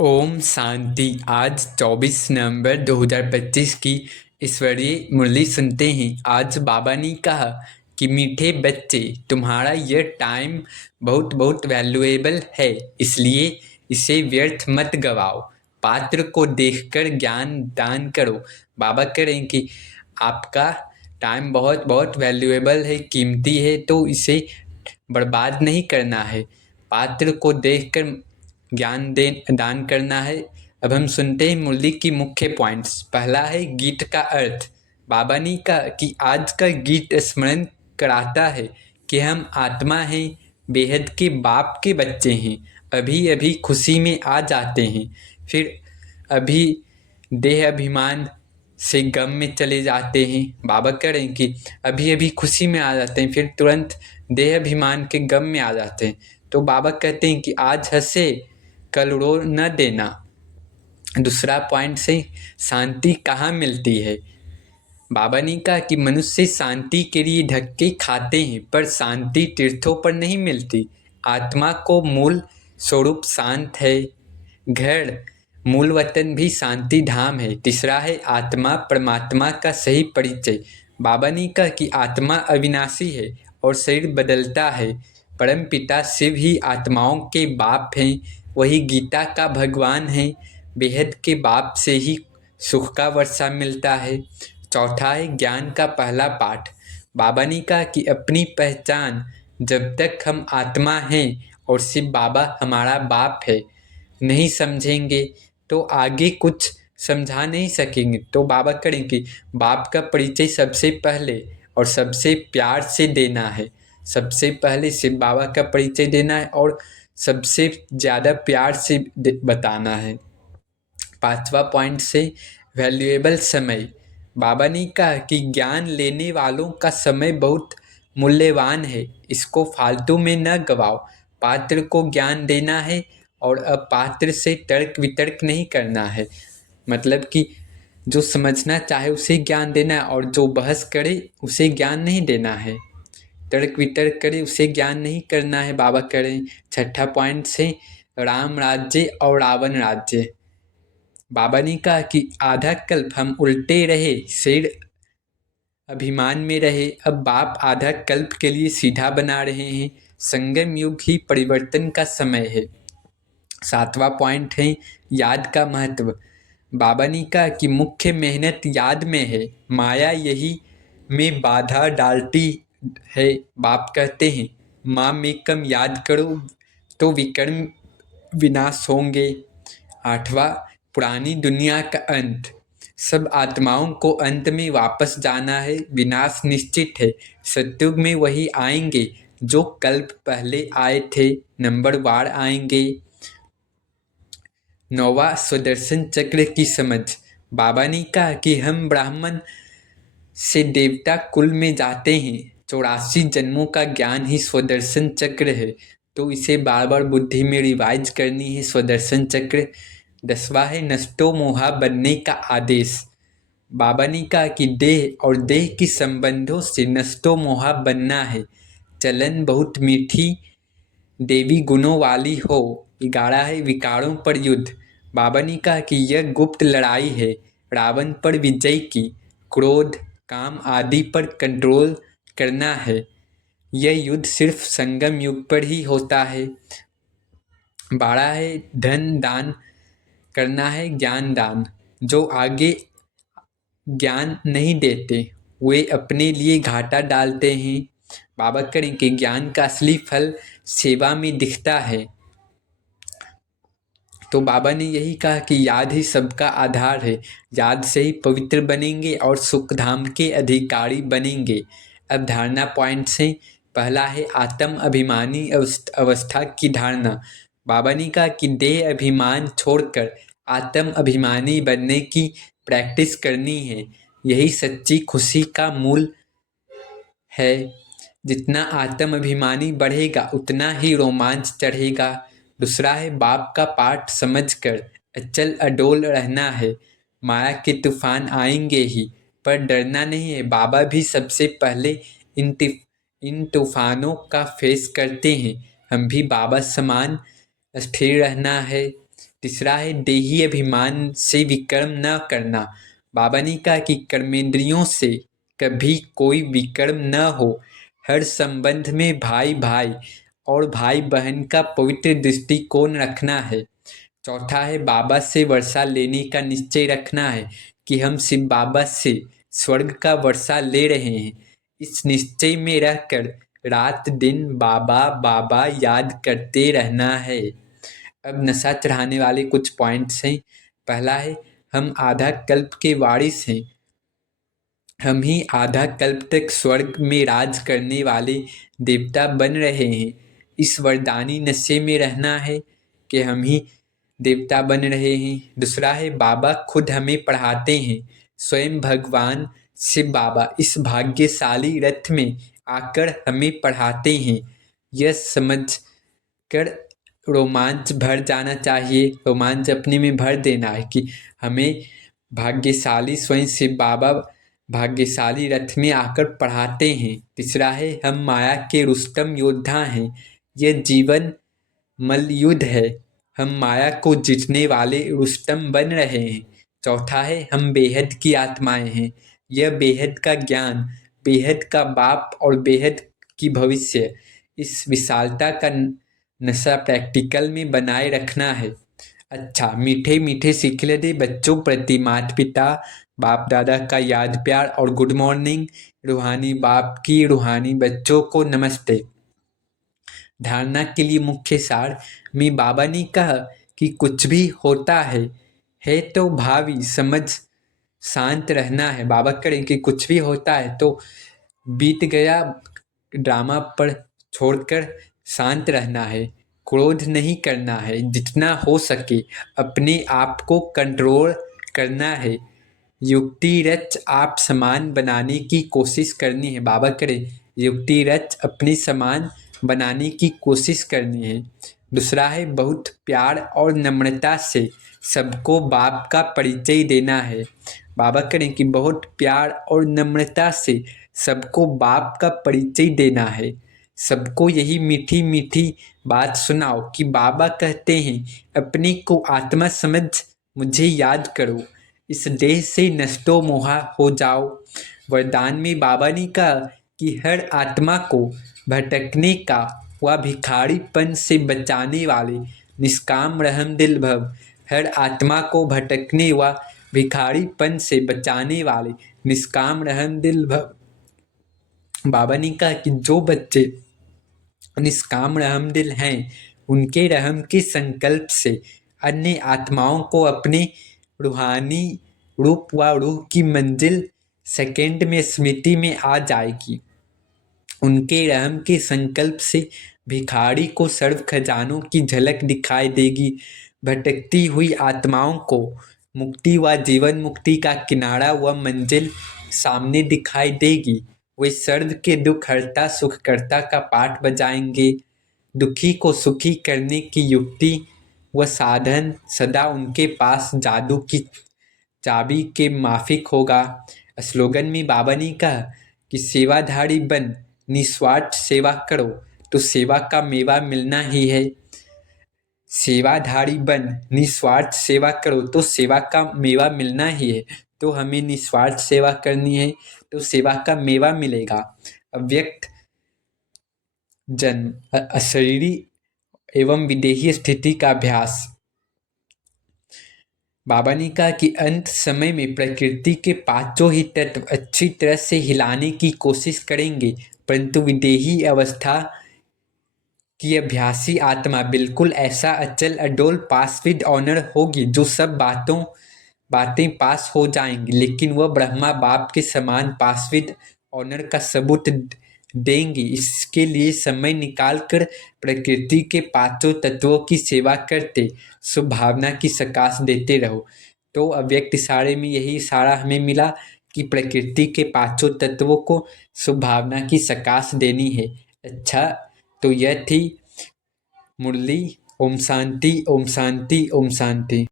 ओम शांति। आज 24 नवंबर 2025 की ईश्वरीय मुरली सुनते हैं। आज बाबा ने कहा कि मीठे बच्चे, तुम्हारा यह टाइम बहुत बहुत वैल्यूएबल है, इसलिए इसे व्यर्थ मत गवाओ। पात्र को देखकर ज्ञान दान करो। बाबा कह रहे हैं कि आपका टाइम बहुत बहुत वैल्यूएबल है, कीमती है, तो इसे बर्बाद नहीं करना है। पात्र को देखकर ज्ञान दान करना है। अब हम सुनते हैं मुरली की मुख्य पॉइंट्स। पहला है गीत का अर्थ। बाबा ने कहा कि आज का गीत स्मरण कराता है कि हम आत्मा हैं, बेहद के बाप के बच्चे हैं। अभी अभी खुशी में आ जाते हैं, फिर अभी देह अभिमान से गम में चले जाते हैं। बाबा कह रहे हैं कि अभी अभी खुशी में आ जाते हैं, फिर तुरंत देह अभिमान के गम में आ जाते हैं। तो बाबा कहते हैं कि आज हंसे कल रो न देना। दूसरा पॉइंट से शांति कहाँ मिलती है। बाबा ने कहा कि मनुष्य शांति के लिए धक्के खाते हैं, पर शांति तीर्थों पर नहीं मिलती। आत्मा को मूल स्वरूप शांत है। घर मूल वतन भी शांति धाम है। तीसरा है आत्मा परमात्मा का सही परिचय। बाबा ने कहा कि आत्मा अविनाशी है और शरीर बदलता है। परम पिता शिव ही आत्माओं के बाप हैं, वही गीता का भगवान है। बेहद के बाप से ही सुख का वर्षा मिलता है। चौथा है ज्ञान का पहला पाठ। बाबा ने कहा कि अपनी पहचान, जब तक हम आत्मा हैं और शिव बाबा हमारा बाप है, नहीं समझेंगे तो आगे कुछ समझा नहीं सकेंगे। तो बाबा करें कि बाप का परिचय सबसे पहले और सबसे प्यार से देना है। सबसे पहले शिव बाबा का परिचय देना है और सबसे ज़्यादा प्यार से बताना है। पांचवा पॉइंट से वैल्यूएबल समय। बाबा ने कहा कि ज्ञान लेने वालों का समय बहुत मूल्यवान है, इसको फालतू में न गवाओ। पात्र को ज्ञान देना है और अपात्र से तर्क वितर्क नहीं करना है। मतलब कि जो समझना चाहे उसे ज्ञान देना है और जो बहस करे उसे ज्ञान नहीं देना है। तर्क वितर्क करे उसे ज्ञान नहीं करना है। बाबा करें छठा पॉइंट से राम राज्य और रावण राज्य। बाबा ने कहा कि आधा कल्प हम उल्टे रहे, शरीर अभिमान में रहे, अब बाप आधा कल्प के लिए सीधा बना रहे हैं। संगम युग ही परिवर्तन का समय है। सातवां पॉइंट है याद का महत्व। बाबा ने कहा कि मुख्य मेहनत याद में है, माया यही में बाधा डालती है। बाप कहते हैं माँ में कम याद करो तो विकर्म विनाश होंगे। आठवां पुरानी दुनिया का अंत। सब आत्माओं को अंत में वापस जाना है, विनाश निश्चित है। सतयुग में वही आएंगे जो कल्प पहले आए थे, नंबरवार आएंगे। नौवां स्वदर्शन चक्र की समझ। बाबा ने कहा कि हम ब्राह्मण से देवता कुल में जाते हैं, 84 जन्मों का ज्ञान ही स्वदर्शन चक्र है, तो इसे बार बार बुद्धि में रिवाइज करनी है। स्वदर्शन चक्र। 10वां है नष्टो मोहा बनने का आदेश। बाबा ने कहा कि देह और देह के संबंधों से नष्टो मोहा बनना है। चलन बहुत मीठी देवी गुणों वाली हो। 11 है विकारों पर युद्ध। बाबा ने कहा कि यह गुप्त लड़ाई है रावण पर विजय की। क्रोध काम आदि पर कंट्रोल करना है। यह युद्ध सिर्फ संगम युग पर ही होता है। 12 है धन दान करना है, ज्ञान दान। जो आगे ज्ञान नहीं देते वे अपने लिए घाटा डालते हैं। बाबा करें कि ज्ञान का असली फल सेवा में दिखता है। तो बाबा ने यही कहा कि याद ही सबका आधार है, याद से ही पवित्र बनेंगे और सुख धाम के अधिकारी बनेंगे। अब धारणा पॉइंट से पहला है आत्म अभिमानी अवस्था की धारणा। बाबा ने कहा कि देह अभिमान छोड़कर आत्म अभिमानी बनने की प्रैक्टिस करनी है। यही सच्ची खुशी का मूल है। जितना आत्म अभिमानी बढ़ेगा उतना ही रोमांच चढ़ेगा। दूसरा है बाप का पाठ समझकर अचल अडोल रहना है। माया के तूफान आएंगे ही, पर डरना नहीं है। बाबा भी सबसे पहले इन तूफानों का फेस करते हैं। हम भी बाबा समान स्थिर रहना है। तीसरा है देही अभिमान से विकर्म न करना। बाबा ने कहा कि कर्मेंद्रियों से कभी कोई विकर्म न हो। हर संबंध में भाई भाई और भाई बहन का पवित्र दृष्टिकोण रखना है। चौथा है बाबा से वर्षा लेने का निश्चय रखना है कि हम शिव बाबा से स्वर्ग का वर्षा ले रहे हैं। इस निश्चय में रहकर रात दिन बाबा बाबा याद करते रहना है। अब नशा चढ़ाने वाले कुछ पॉइंट्स हैं। पहला है हम आधा कल्प के वारिस हैं। हम ही आधा कल्प तक स्वर्ग में राज करने वाले देवता बन रहे हैं। इस वरदानी नशे में रहना है कि हम ही देवता बन रहे हैं। दूसरा है बाबा खुद हमें पढ़ाते हैं। स्वयं भगवान शिव बाबा इस भाग्यशाली रथ में आकर हमें पढ़ाते हैं। यह समझ कर रोमांच भर जाना चाहिए, रोमांच अपने में भर देना है कि हमें भाग्यशाली स्वयं शिव बाबा भाग्यशाली रथ में आकर पढ़ाते हैं। तीसरा है हम माया के रुस्तम योद्धा हैं। यह जीवन मल्लयुद्ध है। हम माया को जीतने वाले रुस्तम बन रहे हैं। चौथा है हम बेहद की आत्माएं हैं। यह बेहद का ज्ञान, बेहद का बाप और बेहद की भविष्य, इस विशालता का नशा प्रैक्टिकल में बनाए रखना है। अच्छा, मीठे मीठे सिखले दे बच्चों प्रति माता पिता बाप दादा का याद प्यार और गुड मॉर्निंग। रूहानी बाप की रूहानी बच्चों को नमस्ते। धारणा के लिए मुख्य सार में बाबा ने कहा कि कुछ भी होता है तो भावी समझ शांत रहना है। बाबा करें कि कुछ भी होता है तो बीत गया ड्रामा पर छोड़कर शांत रहना है, क्रोध नहीं करना है, जितना हो सके अपने आप को कंट्रोल करना है। युक्ति रच आप समान बनाने की कोशिश करनी है। बाबा करे युक्ति रच अपनी समान बनाने की कोशिश करनी है। दूसरा है बहुत प्यार और नम्रता से सबको बाप का परिचय देना है। बाबा करें कि बहुत प्यार और नम्रता से सबको बाप का परिचय देना है। सबको यही मीठी मीठी बात सुनाओ कि बाबा कहते हैं अपने को आत्मा समझ मुझे याद करो, इस देह से नष्टो मोहा हो जाओ। वरदान में बाबा ने कहा कि हर आत्मा को भटकने का व भिखारीपन से बचाने वाले निष्काम रहम दिल भव। हर आत्मा को भटकने व भिखारीपन से बचाने वाले निष्काम रहम दिल भव। बाबा ने कहा कि जो बच्चे निष्काम रहम दिल हैं उनके रहम के संकल्प से अन्य आत्माओं को अपने रूहानी रूप व रूह की मंजिल सेकंड में स्मृति में आ जाएगी। उनके रहम के संकल्प से भिखारी को सर्व खजानों की झलक दिखाई देगी। भटकती हुई आत्माओं को मुक्ति व जीवन मुक्ति का किनारा व मंजिल सामने दिखाई देगी। वे सर्व के दुख हरता सुख करता का पाठ बजाएंगे। दुखी को सुखी करने की युक्ति व साधन सदा उनके पास जादू की चाबी के माफिक होगा। स्लोगन में बाबा ने कहा कि सेवाधारी बन निस्वार्थ सेवा करो तो सेवा का मेवा मिलना ही है। सेवाधारी बन निस्वार्थ सेवा करो तो सेवा का मेवा मिलना ही है। तो हमें निस्वार्थ सेवा करनी है तो सेवा का मेवा मिलेगा। अव्यक्त जन्म अशरीरी एवं विदेही स्थिति का अभ्यास। बाबा ने कहा कि अंत समय में प्रकृति के पांचों ही तत्व अच्छी तरह से हिलाने की कोशिश करेंगे, परंतु विदेही अवस्था की अभ्यासी आत्मा बिल्कुल ऐसा अचल अडोल पास विद ऑनर होगी जो सब बातें पास हो जाएंगी, लेकिन वह ब्रह्मा बाप के समान पास विद ऑनर का सबूत देंगी। इसके लिए समय निकालकर प्रकृति के पांचों तत्वों की सेवा करते शुभ भावना की सकाश देते रहो। तो अव्यक्त इशारे में यही इशारा हमें मिला कि प्रकृति के पांचों तत्वों को शुभ भावना की सकाश देनी है। अच्छा, तो यह थी मुरली। ओम शांति, ओम शांति, ओम शांति।